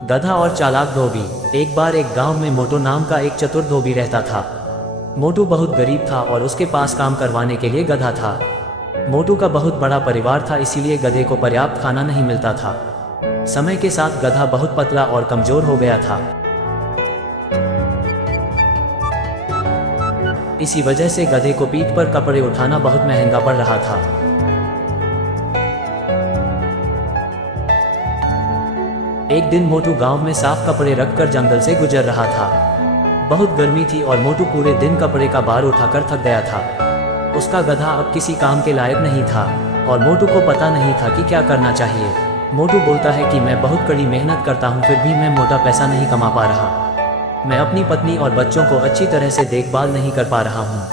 गधा और चालाक धोबी। एक बार एक गांव में मोटू नाम का एक चतुर धोबी रहता था। मोटू बहुत गरीब था और उसके पास काम करवाने के लिए गधा था। मोटू का बहुत बड़ा परिवार था, इसीलिए गधे को पर्याप्त खाना नहीं मिलता था। समय के साथ गधा बहुत पतला और कमजोर हो गया था। इसी वजह से गधे को पीठ पर कपड़े उठाना बहुत महंगा पड़ रहा था। एक दिन मोटू गांव में साफ कपड़े रखकर जंगल से गुजर रहा था। बहुत गर्मी थी और मोटू पूरे दिन कपड़े का भार उठाकर थक गया था। उसका गधा अब किसी काम के लायक नहीं था और मोटू को पता नहीं था कि क्या करना चाहिए। मोटू बोलता है कि मैं बहुत कड़ी मेहनत करता हूँ, फिर भी मैं मोटा पैसा नहीं कमा पा रहा। मैं अपनी पत्नी और बच्चों को अच्छी तरह से देखभाल नहीं कर पा रहा हूँ।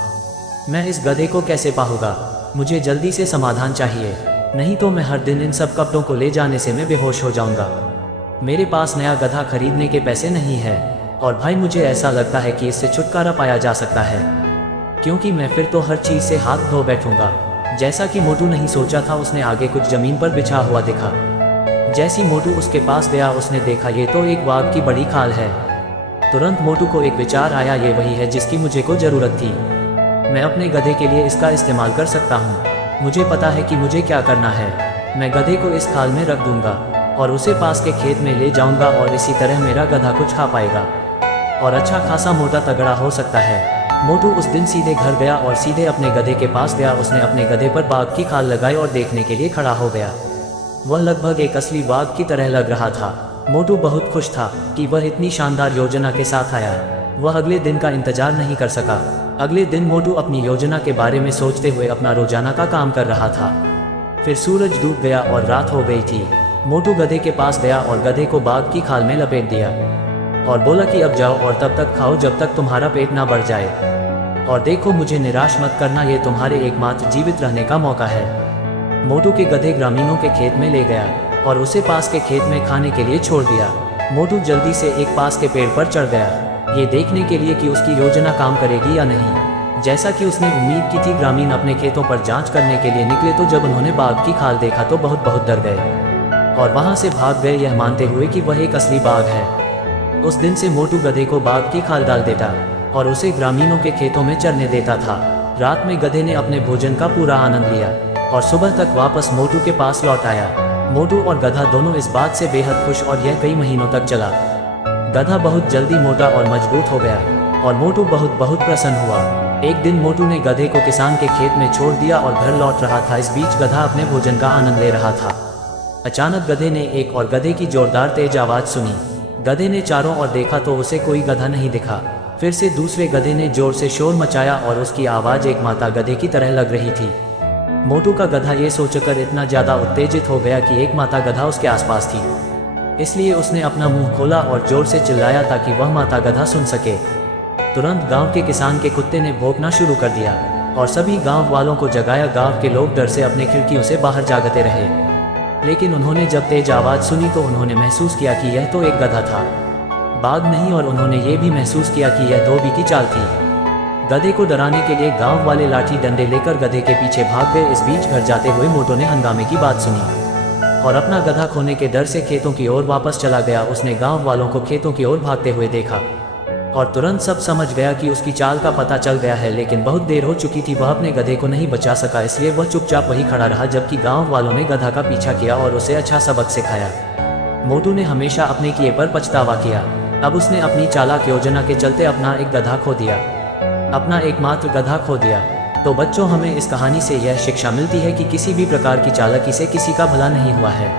मैं इस गधे को कैसे पालूंगा? मुझे जल्दी से समाधान चाहिए, नहीं तो मैं हर दिन इन सब कपड़ों को ले जाने से मैं बेहोश हो जाऊंगा। मेरे पास नया गधा खरीदने के पैसे नहीं है और भाई मुझे ऐसा लगता है कि इससे छुटकारा पाया जा सकता है, क्योंकि मैं फिर तो हर चीज़ से हाथ धो बैठूंगा। जैसा कि मोटू नहीं सोचा था, उसने आगे कुछ जमीन पर बिछा हुआ देखा। जैसी मोटू उसके पास गया, उसने देखा ये तो एक वाघ की बड़ी खाल है। तुरंत मोटू को एक विचार आया, ये वही है जिसकी मुझे को जरूरत थी। मैं अपने गधे के लिए इसका इस्तेमाल कर सकता हूँ। मुझे पता है कि मुझे क्या करना है। मैं गधे को इस खाल में रख दूंगा और उसे पास के खेत में ले जाऊंगा और इसी तरह मेरा गधा कुछ खा पाएगा और अच्छा खासा मोटा तगड़ा हो सकता है। मोटू उस दिन सीधे घर गया और सीधे अपने गधे के पास गया। उसने अपने गधे पर बाघ की खाल लगाई और देखने के लिए खड़ा हो गया। वह लगभग एक असली बाघ की तरह लग रहा था। मोटू बहुत खुश था कि वह इतनी शानदार योजना के साथ आया। वह अगले दिन का इंतजार नहीं कर सका। अगले दिन मोटू अपनी योजना के बारे में सोचते हुए अपना रोजाना का काम कर रहा था। फिर सूरज डूब गया और रात हो गई थी। मोटू गधे के पास गया और गधे को बाघ की खाल में लपेट दिया और बोला कि अब जाओ और तब तक खाओ जब तक तुम्हारा पेट ना बढ़ जाए। और देखो, मुझे निराश मत करना, ये तुम्हारे एकमात्र जीवित रहने का मौका है। मोटू के गधे ग्रामीणों के खेत में ले गया और उसे पास के खेत में खाने के लिए छोड़ दिया। मोटू जल्दी से एक पास के पेड़ पर चढ़ गया, ये देखने के लिए कि उसकी योजना काम करेगी या नहीं। जैसा कि उसने उम्मीद की थी, ग्रामीण अपने खेतों पर जांच करने के लिए निकले तो जब उन्होंने बाघ की खाल देखा तो बहुत डर गए और वहां से भाग गए, यह मानते हुए कि वह एक असली बाघ है। उस दिन से मोटू गधे को बाघ की खाल डाल देता और उसे ग्रामीणों के खेतों में चरने देता था। रात में गधे ने अपने भोजन का पूरा आनंद लिया और सुबह तक वापस मोटू के पास लौट आया। मोटू और गधा दोनों इस बात से बेहद खुश और यह कई महीनों तक चला। गधा बहुत जल्दी मोटा और मजबूत हो गया और मोटू बहुत प्रसन्न हुआ। एक दिन मोटू ने गधे को किसान के खेत में छोड़ दिया और घर लौट रहा था। इस बीच गधा अपने भोजन का आनंद ले रहा था। अचानक गधे ने एक और गधे की जोरदार तेज आवाज सुनी। गधे ने चारों ओर देखा तो उसे कोई गधा नहीं दिखा। फिर से दूसरे गधे ने जोर से शोर मचाया और उसकी आवाज एक माता गधे की तरह लग रही थी। मोटू का गधा ये सोचकर इतना ज्यादा उत्तेजित हो गया कि एक माता गधा उसके आसपास थी, इसलिए उसने अपना मुंह खोला और जोर से चिल्लाया ताकि वह माता गधा सुन सके। तुरंत गांव के किसान के कुत्ते ने भौंकना शुरू कर दिया और सभी गांव वालों को जगाया। गांव के लोग डर से अपने खिड़कियों से बाहर जागते रहे, लेकिन उन्होंने जब तेज आवाज सुनी तो उन्होंने महसूस किया कि यह तो एक गधा था, बाघ नहीं। और उन्होंने ये भी महसूस किया कि यह धोबी की चाल थी। गधे को डराने के लिए गांव वाले लाठी डंडे लेकर गधे के पीछे भाग गए। इस बीच घर जाते हुए मोटू ने हंगामे की बात सुनी और अपना गधा खोने के डर से खेतों की ओर वापस चला गया। उसने गांव वालों को खेतों की ओर भागते हुए देखा और तुरंत सब समझ गया कि उसकी चाल का पता चल गया है, लेकिन बहुत देर हो चुकी थी। वह अपने गधे को नहीं बचा सका, इसलिए वह चुपचाप वहीं खड़ा रहा जबकि गांव वालों ने गधा का पीछा किया और उसे अच्छा सबक सिखाया। मोटू ने हमेशा अपने किए पर पछतावा किया। अब उसने अपनी चालाक योजना के चलते अपना एक गधा खो दिया, अपना एकमात्र गधा खो दिया। तो बच्चों, हमें इस कहानी से यह शिक्षा मिलती है कि किसी भी प्रकार की चालाकी से किसी का भला नहीं हुआ है।